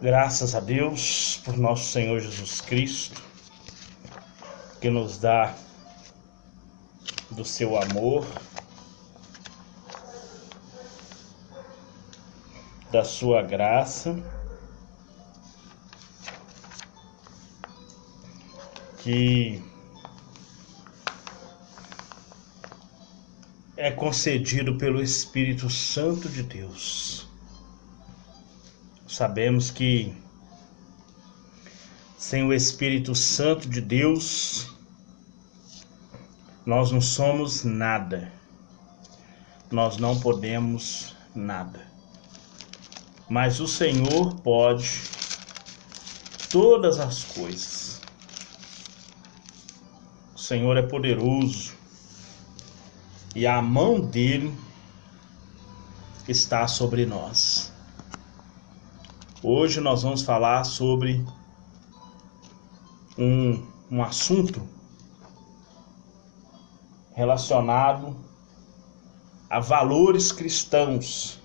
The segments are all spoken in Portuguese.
Graças a Deus por nosso Senhor Jesus Cristo, que nos dá do seu amor, da sua graça, que é concedido pelo Espírito Santo de Deus. Sabemos que sem o Espírito Santo de Deus, nós não somos nada. Nós não podemos nada. Mas o Senhor pode todas as coisas. O Senhor é poderoso e a mão dele está sobre nós. Hoje nós vamos falar sobre um assunto relacionado a valores cristãos,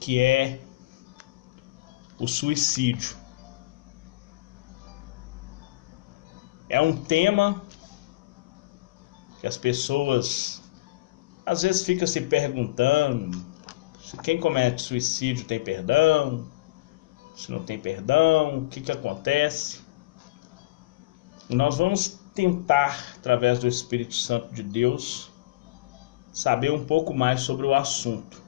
que é o suicídio. É um tema que as pessoas às vezes ficam se perguntando se quem comete suicídio tem perdão, se não tem perdão, o que acontece. Nós vamos tentar, através do Espírito Santo de Deus, saber um pouco mais sobre o assunto.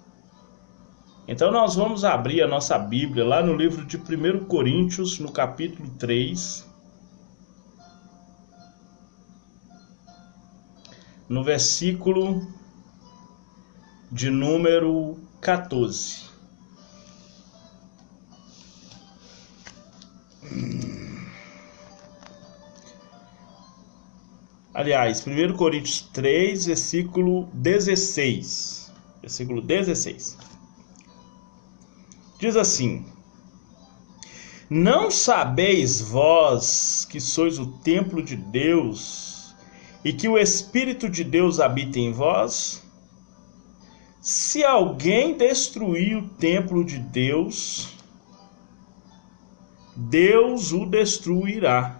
Então nós vamos abrir a nossa Bíblia lá no livro de 1 Coríntios, no capítulo 3, no versículo de número 14. Aliás, 1 Coríntios 3, versículo 16. Versículo 16. Diz assim: Não sabeis vós que sois o templo de Deus e que o Espírito de Deus habita em vós? Se alguém destruir o templo de Deus, Deus o destruirá,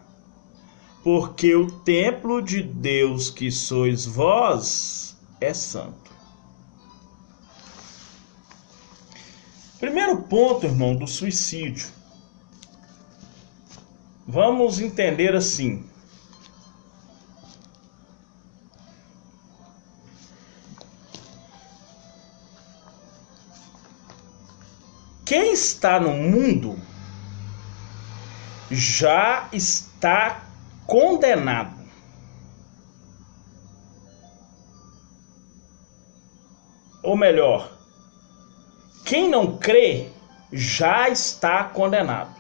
porque o templo de Deus que sois vós é santo. Primeiro ponto, irmão, do suicídio. Vamos entender assim. Quem está no mundo já está condenado. Ou melhor, quem não crê já está condenado.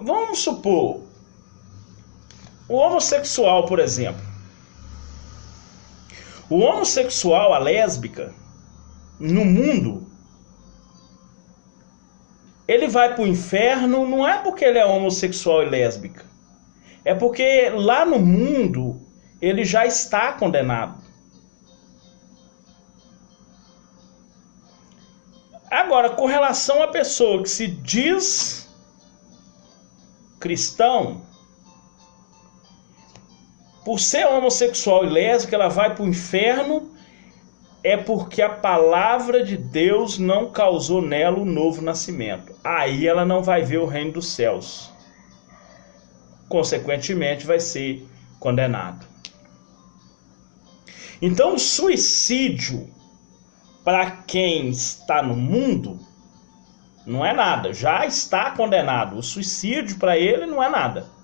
Vamos supor, o homossexual, por exemplo. O homossexual, a lésbica, no mundo, ele vai para o inferno não é porque ele é homossexual e lésbica. É porque lá no mundo ele já está condenado. Agora, com relação à pessoa que se diz cristão, por ser homossexual e lésbica, ela vai para o inferno, é porque a palavra de Deus não causou nela o novo nascimento. Aí ela não vai ver o reino dos céus. Consequentemente, vai ser condenado. Então, o suicídio, para quem está no mundo, não é nada. Já está condenado. O suicídio, para ele, não é nada.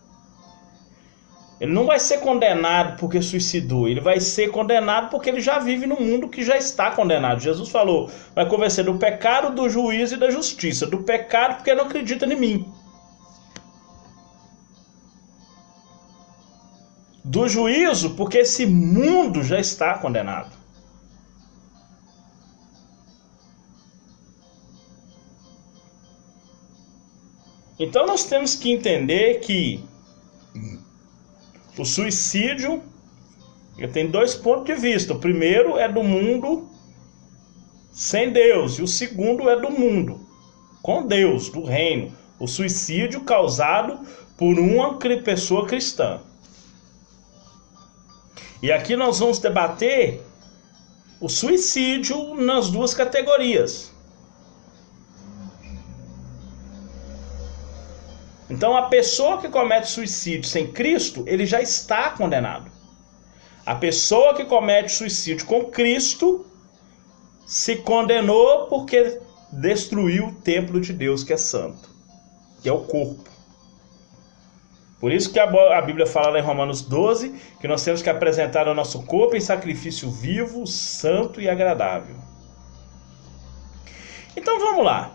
Ele não vai ser condenado porque suicidou, ele vai ser condenado porque ele já vive no mundo que já está condenado. Jesus falou, vai convencer do pecado, do juízo e da justiça. Do pecado porque não acredita em mim. Do juízo porque esse mundo já está condenado. Então nós temos que entender que o suicídio Ele tem dois pontos de vista. O primeiro é do mundo sem Deus, e o segundo é do mundo com Deus, do reino. O suicídio causado por uma pessoa cristã. E aqui nós vamos debater o suicídio nas duas categorias. Então, a pessoa que comete suicídio sem Cristo, ele já está condenado. A pessoa que comete suicídio com Cristo se condenou porque destruiu o templo de Deus, que é santo, que é o corpo. Por isso que a Bíblia fala lá em Romanos 12 que nós temos que apresentar o nosso corpo em sacrifício vivo, santo e agradável. Então vamos lá.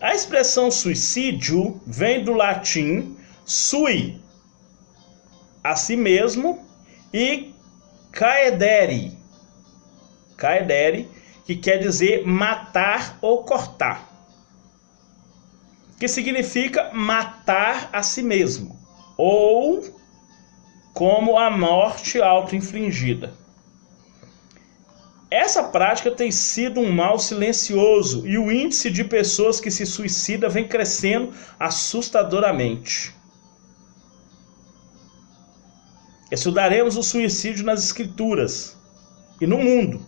A expressão suicídio vem do latim sui, a si mesmo, e caedere, que quer dizer matar ou cortar, que significa matar a si mesmo, ou como a morte auto-infligida. Essa prática tem sido um mal silencioso e o índice de pessoas que se suicidam vem crescendo assustadoramente. Estudaremos o suicídio nas Escrituras e no mundo,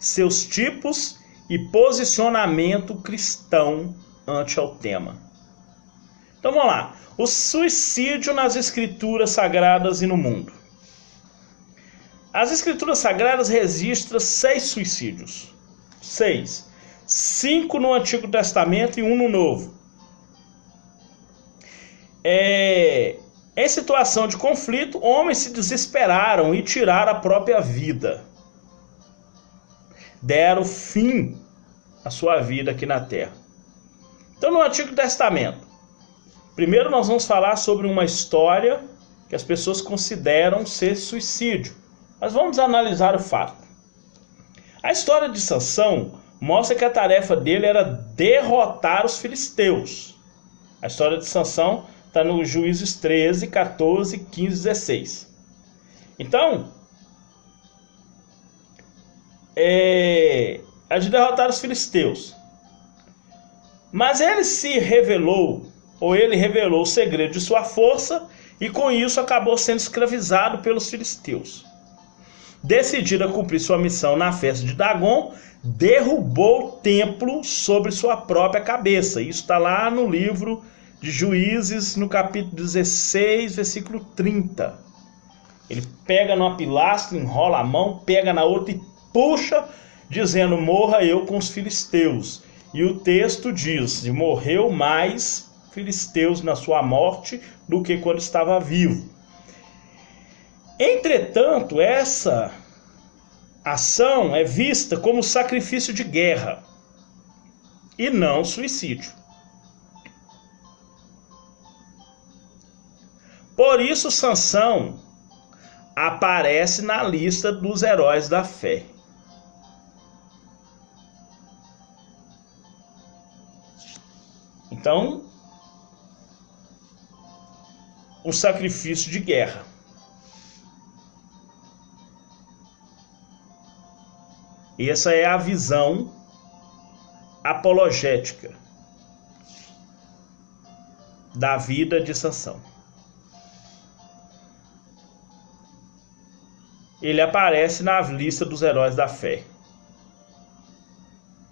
seus tipos e posicionamento cristão ante ao tema. Então vamos lá. O suicídio nas Escrituras Sagradas e no mundo. As Escrituras Sagradas registram 6 suicídios. 6. 5 no Antigo Testamento e 1 no Novo. Em situação de conflito, homens se desesperaram e tiraram a própria vida. Deram fim à sua vida aqui na terra. Então, no Antigo Testamento, primeiro nós vamos falar sobre uma história que as pessoas consideram ser suicídio. Mas vamos analisar o fato. A história de Sansão mostra que a tarefa dele era derrotar os filisteus. A história de Sansão está no Juízes 13, 14, 15, 16. Então, a de derrotar os filisteus. Mas ele revelou o segredo de sua força e com isso acabou sendo escravizado pelos filisteus. Decidido a cumprir sua missão na festa de Dagon, derrubou o templo sobre sua própria cabeça. Isso está lá no livro de Juízes, no capítulo 16, versículo 30. Ele pega numa pilastra, enrola a mão, pega na outra e puxa, dizendo: morra eu com os filisteus. E o texto diz: morreu mais filisteus na sua morte do que quando estava vivo. Entretanto, essa ação é vista como sacrifício de guerra e não suicídio. Por isso, Sansão aparece na lista dos heróis da fé. Então, um sacrifício de guerra. E essa é a visão apologética da vida de Sansão. Ele aparece na lista dos heróis da fé,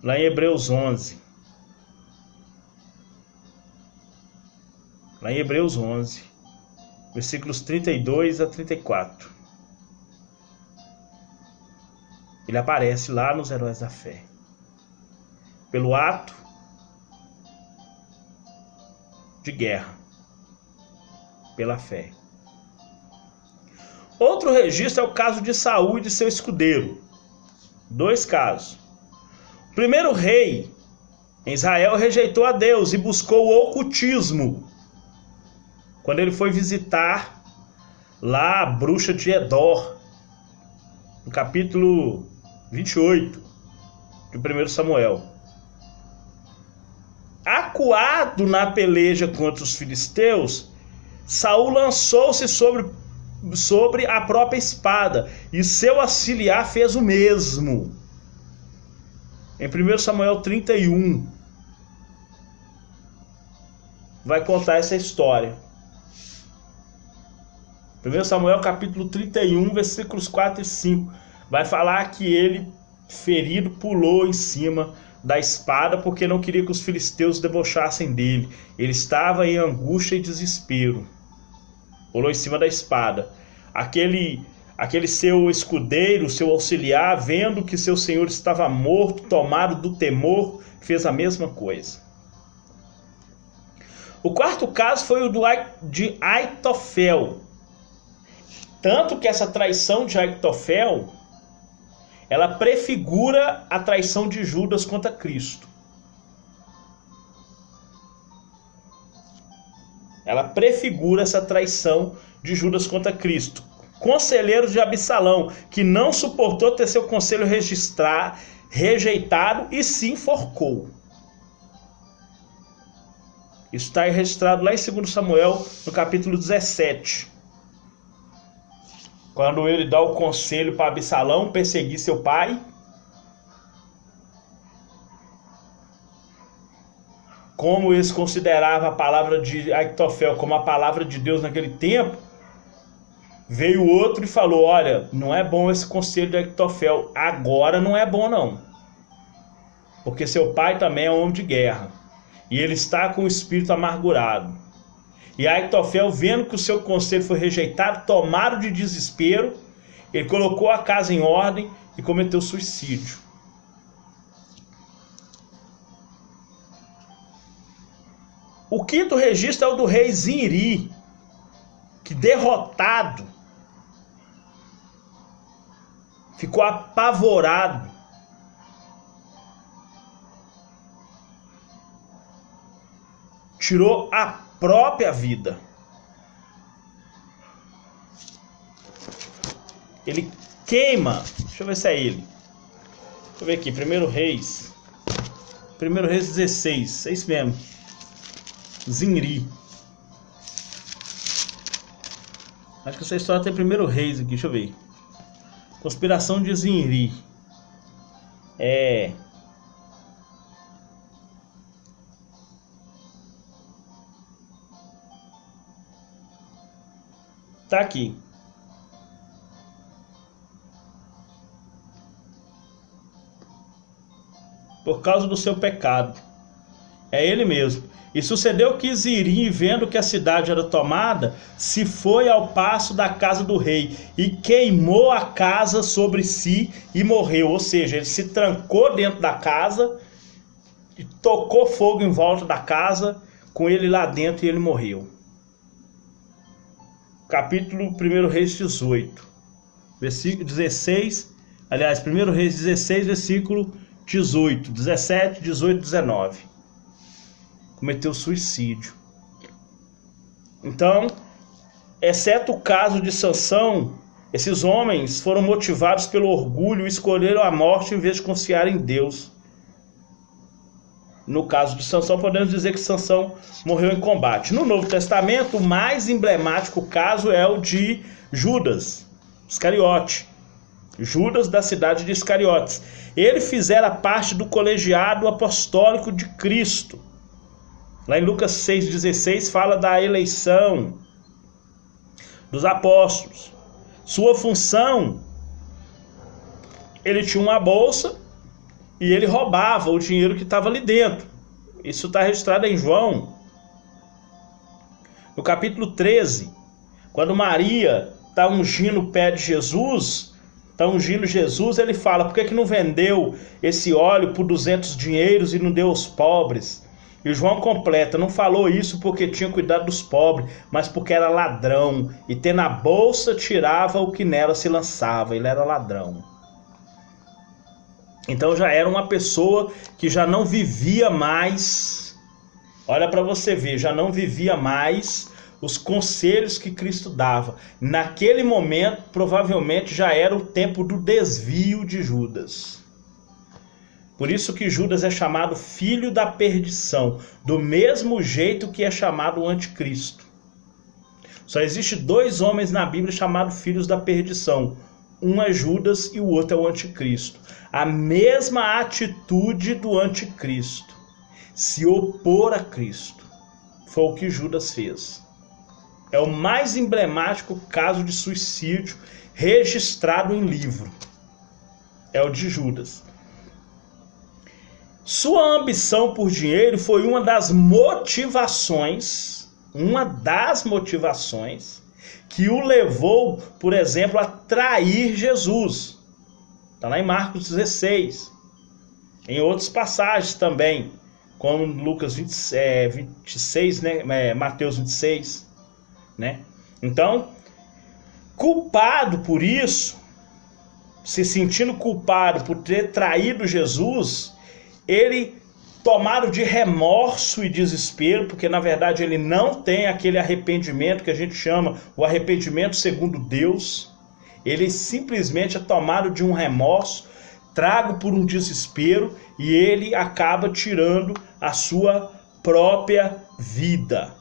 lá em Hebreus 11. Lá em Hebreus 11, versículos 32 a 34. Ele aparece lá nos heróis da fé, pelo ato de guerra, pela fé. Outro registro é o caso de Saul e de seu escudeiro. 2 casos. O primeiro rei em Israel rejeitou a Deus e buscou o ocultismo quando ele foi visitar lá a bruxa de Endor, no capítulo 28 de 1 Samuel. Acuado na peleja contra os filisteus, Saul lançou-se sobre sobre a própria espada, e seu auxiliar fez o mesmo. Em 1 Samuel 31, vai contar essa história. 1 Samuel capítulo 31, versículos 4 e 5, vai falar que ele, ferido, pulou em cima da espada porque não queria que os filisteus debochassem dele. Ele estava em angústia e desespero. Pulou em cima da espada. Aquele seu escudeiro, seu auxiliar, vendo que seu senhor estava morto, tomado do temor, fez a mesma coisa. O quarto caso foi o de Aitofel. Tanto que essa traição de Aitofel, ela prefigura a traição de Judas contra Cristo. Ela prefigura essa traição de Judas contra Cristo. Conselheiro de Absalão, que não suportou ter seu conselho rejeitado e se enforcou. Isso está registrado lá em 2 Samuel, no capítulo 17. Quando ele dá o conselho para Absalão perseguir seu pai. Como eles consideravam a palavra de Aitofel como a palavra de Deus naquele tempo, veio outro e falou: olha, não é bom esse conselho de Aitofel, agora não é bom não. Porque seu pai também é homem de guerra, e ele está com o espírito amargurado. E Aitofel, vendo que o seu conselho foi rejeitado, tomado de desespero, ele colocou a casa em ordem e cometeu suicídio. O quinto registro é o do rei Zinri, que, derrotado, ficou apavorado. Tirou a própria vida. Ele queima. Deixa eu ver se é ele. Deixa eu ver aqui. 1 Reis 16. É isso mesmo. Zinri. Acho que essa história tem 1 Reis aqui. Deixa eu ver. Conspiração de Zinri. Tá aqui. Por causa do seu pecado. É ele mesmo. E sucedeu que Zinri, vendo que a cidade era tomada, se foi ao paço da casa do rei e queimou a casa sobre si e morreu. Ou seja, ele se trancou dentro da casa e tocou fogo em volta da casa, com ele lá dentro, e ele morreu. Capítulo 1 Reis 18, versículo 16, aliás, 1 Reis 16, versículo 18, 17, 18, 19. Cometeu suicídio. Então, exceto o caso de Sansão, esses homens foram motivados pelo orgulho e escolheram a morte em vez de confiar em Deus. No caso de Sansão, podemos dizer que Sansão morreu em combate. No Novo Testamento, o mais emblemático caso é o de Judas Iscariote. Judas, da cidade de Iscariotes. Ele fizera parte do colegiado apostólico de Cristo. Lá em Lucas 6,16 fala da eleição dos apóstolos. Sua função, ele tinha uma bolsa e ele roubava o dinheiro que estava ali dentro. Isso está registrado em João. No capítulo 13, quando Maria está ungindo o pé de Jesus, está ungindo Jesus, ele fala: por que não vendeu esse óleo por 200 dinheiros e não deu aos pobres? E João completa: não falou isso porque tinha cuidado dos pobres, mas porque era ladrão, e tendo a bolsa tirava o que nela se lançava. Ele era ladrão. Então já era uma pessoa que já não vivia mais, olha para você ver, já não vivia mais os conselhos que Cristo dava. Naquele momento, provavelmente já era o tempo do desvio de Judas. Por isso que Judas é chamado filho da perdição, do mesmo jeito que é chamado o anticristo. Só existe dois homens na Bíblia chamados filhos da perdição. Um é Judas e o outro é o anticristo. A mesma atitude do anticristo, se opor a Cristo, foi o que Judas fez. É o mais emblemático caso de suicídio registrado em livro. É o de Judas. Sua ambição por dinheiro foi uma das motivações que o levou, por exemplo, a trair Jesus. Está lá em Marcos 16. Em outras passagens também, como Lucas 26, né? Mateus 26. Né? Então, culpado por isso, se sentindo culpado por ter traído Jesus, ele, tomado de remorso e desespero, porque na verdade ele não tem aquele arrependimento que a gente chama o arrependimento segundo Deus, ele simplesmente é tomado de um remorso, trago por um desespero, e ele acaba tirando a sua própria vida.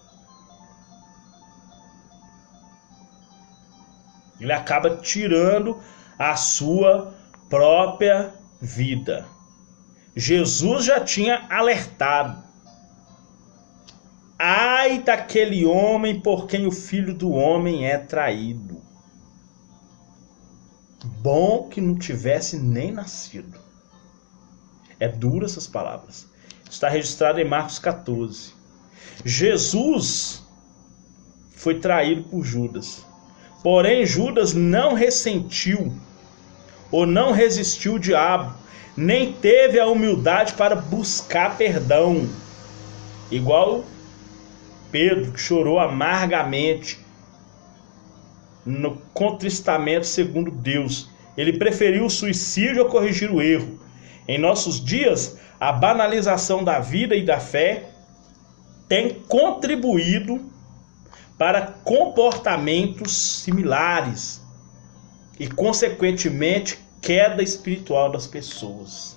Ele acaba tirando a sua própria vida. Jesus já tinha alertado: ai daquele homem por quem o Filho do Homem é traído. Bom que não tivesse nem nascido. É duro essas palavras. Está registrado em Marcos 14. Jesus foi traído por Judas. Porém, Judas não ressentiu ou não resistiu o diabo, nem teve a humildade para buscar perdão. Igual Pedro, que chorou amargamente no contristamento segundo Deus. Ele preferiu o suicídio a corrigir o erro. Em nossos dias, a banalização da vida e da fé tem contribuído para comportamentos similares e, consequentemente, queda espiritual das pessoas.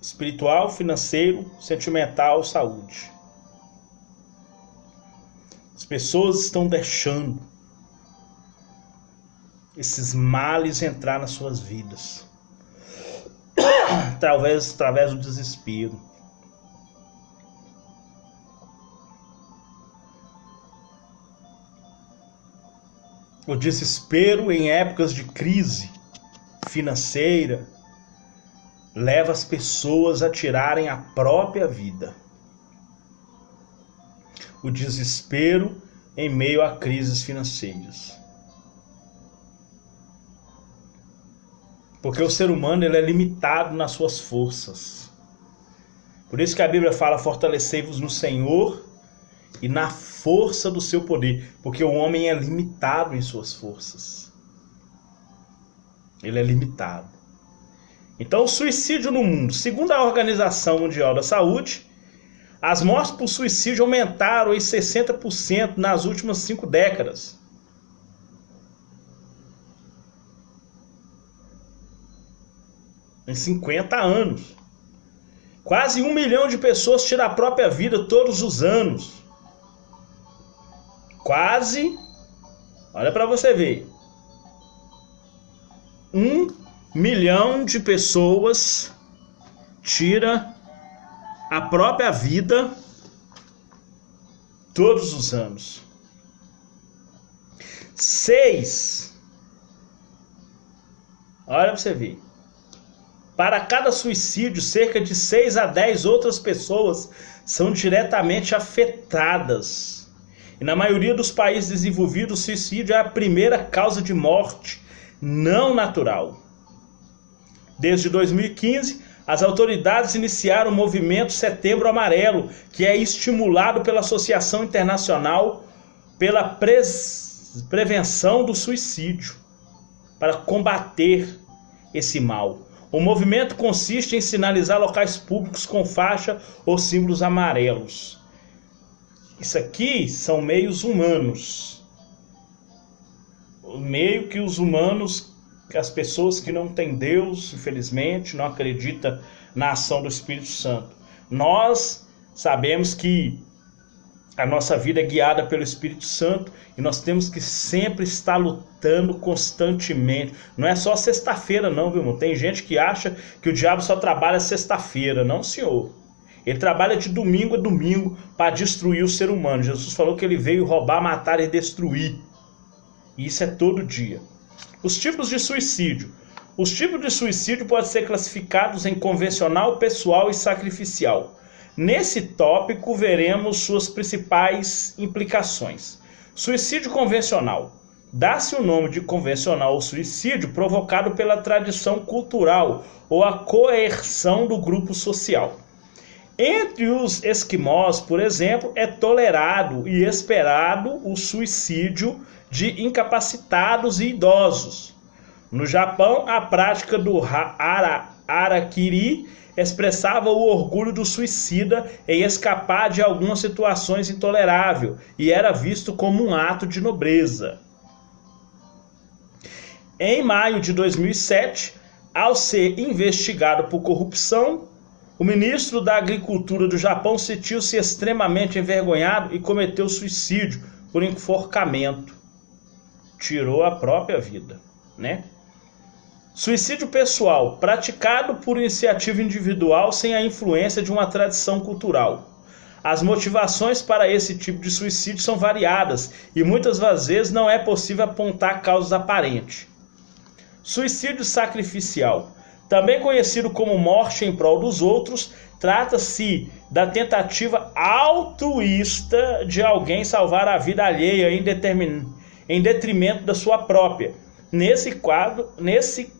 Espiritual, financeiro, sentimental, saúde. As pessoas estão deixando esses males entrar nas suas vidas através do desespero. O desespero em épocas de crise financeira leva as pessoas a tirarem a própria vida. O desespero em meio a crises financeiras. Porque o ser humano ele é limitado nas suas forças. Por isso que a Bíblia fala: fortalecei-vos no Senhor e na força do seu poder. Porque o homem é limitado em suas forças. Ele é limitado. Então, o suicídio no mundo, segundo a Organização Mundial da Saúde, as mortes por suicídio aumentaram em 60% nas últimas 5 décadas. Em 50 anos. Quase 1 milhão de pessoas tiram a própria vida todos os anos. Quase, olha para você ver, 1 milhão de pessoas tira a própria vida todos os anos. 6, olha para você ver, para cada suicídio, cerca de 6 a 10 outras pessoas são diretamente afetadas. E na maioria dos países desenvolvidos, o suicídio é a primeira causa de morte não natural. Desde 2015, as autoridades iniciaram o movimento Setembro Amarelo, que é estimulado pela Associação Internacional pela Prevenção do Suicídio, para combater esse mal. O movimento consiste em sinalizar locais públicos com faixa ou símbolos amarelos. Isso aqui são meios humanos. O meio que os humanos, as pessoas que não têm Deus, infelizmente, não acreditam na ação do Espírito Santo. Nós sabemos que A nossa vida é guiada pelo Espírito Santo e nós temos que sempre estar lutando constantemente. Não é só sexta-feira não, viu, irmão? Tem gente que acha que o diabo só trabalha sexta-feira. Não, senhor. Ele trabalha de domingo a domingo para destruir o ser humano. Jesus falou que ele veio roubar, matar e destruir. E isso é todo dia. Os tipos de suicídio. Os tipos de suicídio podem ser classificados em convencional, pessoal e sacrificial. Nesse tópico, veremos suas principais implicações. Suicídio convencional. Dá-se o nome de convencional ao suicídio provocado pela tradição cultural ou a coerção do grupo social. Entre os esquimós, por exemplo, é tolerado e esperado o suicídio de incapacitados e idosos. No Japão, a prática do harakiri expressava o orgulho do suicida em escapar de algumas situações intoleráveis e era visto como um ato de nobreza. Em maio de 2007, ao ser investigado por corrupção, o ministro da Agricultura do Japão sentiu-se extremamente envergonhado e cometeu suicídio por enforcamento. Tirou a própria vida, né? Suicídio pessoal, praticado por iniciativa individual sem a influência de uma tradição cultural. As motivações para esse tipo de suicídio são variadas e muitas vezes não é possível apontar causas aparentes. Suicídio sacrificial, também conhecido como morte em prol dos outros, trata-se da tentativa altruísta de alguém salvar a vida alheia em detrimento da sua própria. Nesse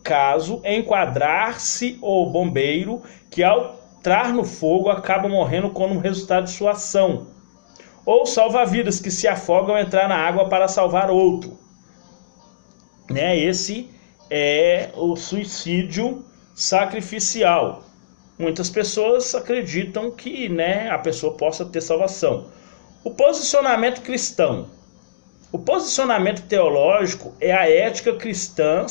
caso, enquadrar-se o bombeiro que ao entrar no fogo acaba morrendo como resultado de sua ação. Ou salva-vidas que se afogam ao entrar na água para salvar outro. Esse é o suicídio sacrificial. Muitas pessoas acreditam que a pessoa possa ter salvação. O posicionamento cristão. O posicionamento teológico e a ética cristã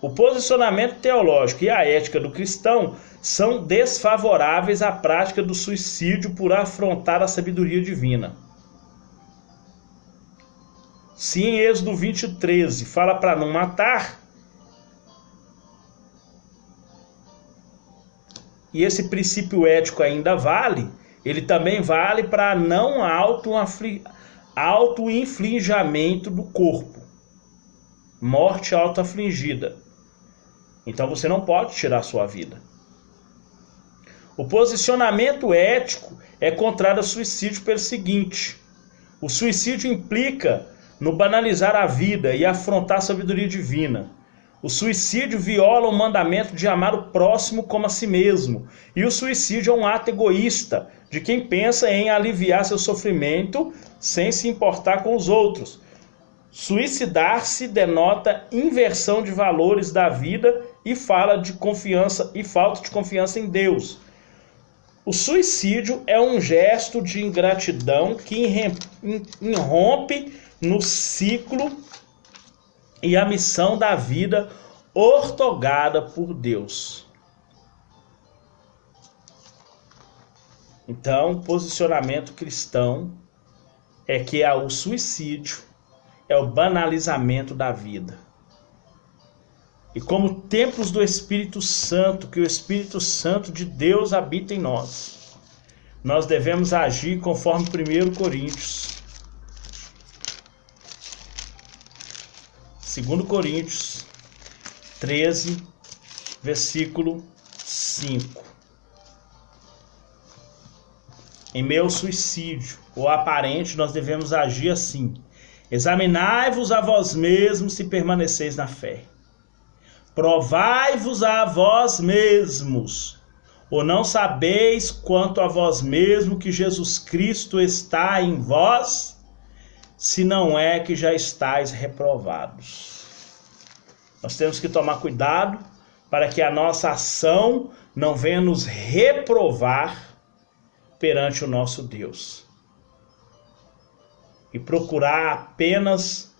o posicionamento teológico e a ética do cristão são desfavoráveis à prática do suicídio por afrontar a sabedoria divina. Se em Êxodo 20:13 fala para não matar, e esse princípio ético ainda vale, ele também vale para não auto-infligimento do corpo. Morte auto-afligida. Então você não pode tirar a sua vida. O posicionamento ético é contrário ao suicídio pelo seguinte: o suicídio implica no banalizar a vida e afrontar a sabedoria divina. O suicídio viola o mandamento de amar o próximo como a si mesmo. E o suicídio é um ato egoísta de quem pensa em aliviar seu sofrimento sem se importar com os outros. Suicidar-se denota inversão de valores da vida e falta de confiança em Deus. O suicídio é um gesto de ingratidão que irrompe no ciclo e a missão da vida ortogada por Deus. Então, posicionamento cristão é que o suicídio é o banalizamento da vida. E como templos do Espírito Santo, que o Espírito Santo de Deus habita em nós, nós devemos agir conforme 1 Coríntios 2 Coríntios 13, versículo 5. Em meio ao suicídio ou aparente, nós devemos agir assim: examinai-vos a vós mesmos se permaneceis na fé. Provai-vos a vós mesmos, ou não sabeis quanto a vós mesmo que Jesus Cristo está em vós, se não é que já estáis reprovados. Nós temos que tomar cuidado para que a nossa ação não venha nos reprovar perante o nosso Deus. E procurar apenas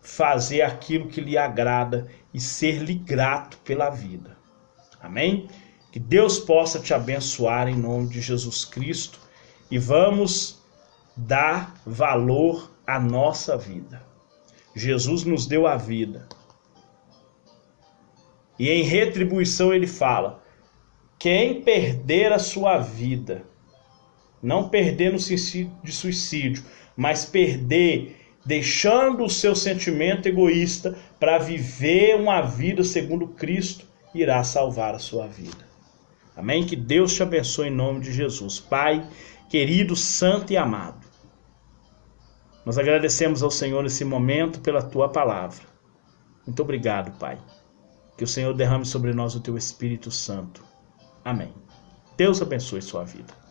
fazer aquilo que lhe agrada e ser-lhe grato pela vida. Amém? Que Deus possa te abençoar em nome de Jesus Cristo. E vamos dá valor à nossa vida. Jesus nos deu a vida. E em retribuição ele fala: quem perder a sua vida, não perder no sentido de suicídio, mas perder deixando o seu sentimento egoísta para viver uma vida segundo Cristo, irá salvar a sua vida. Amém? Que Deus te abençoe em nome de Jesus. Pai, querido, santo e amado, nós agradecemos ao Senhor nesse momento pela tua palavra. Muito obrigado, Pai. Que o Senhor derrame sobre nós o teu Espírito Santo. Amém. Deus abençoe sua vida.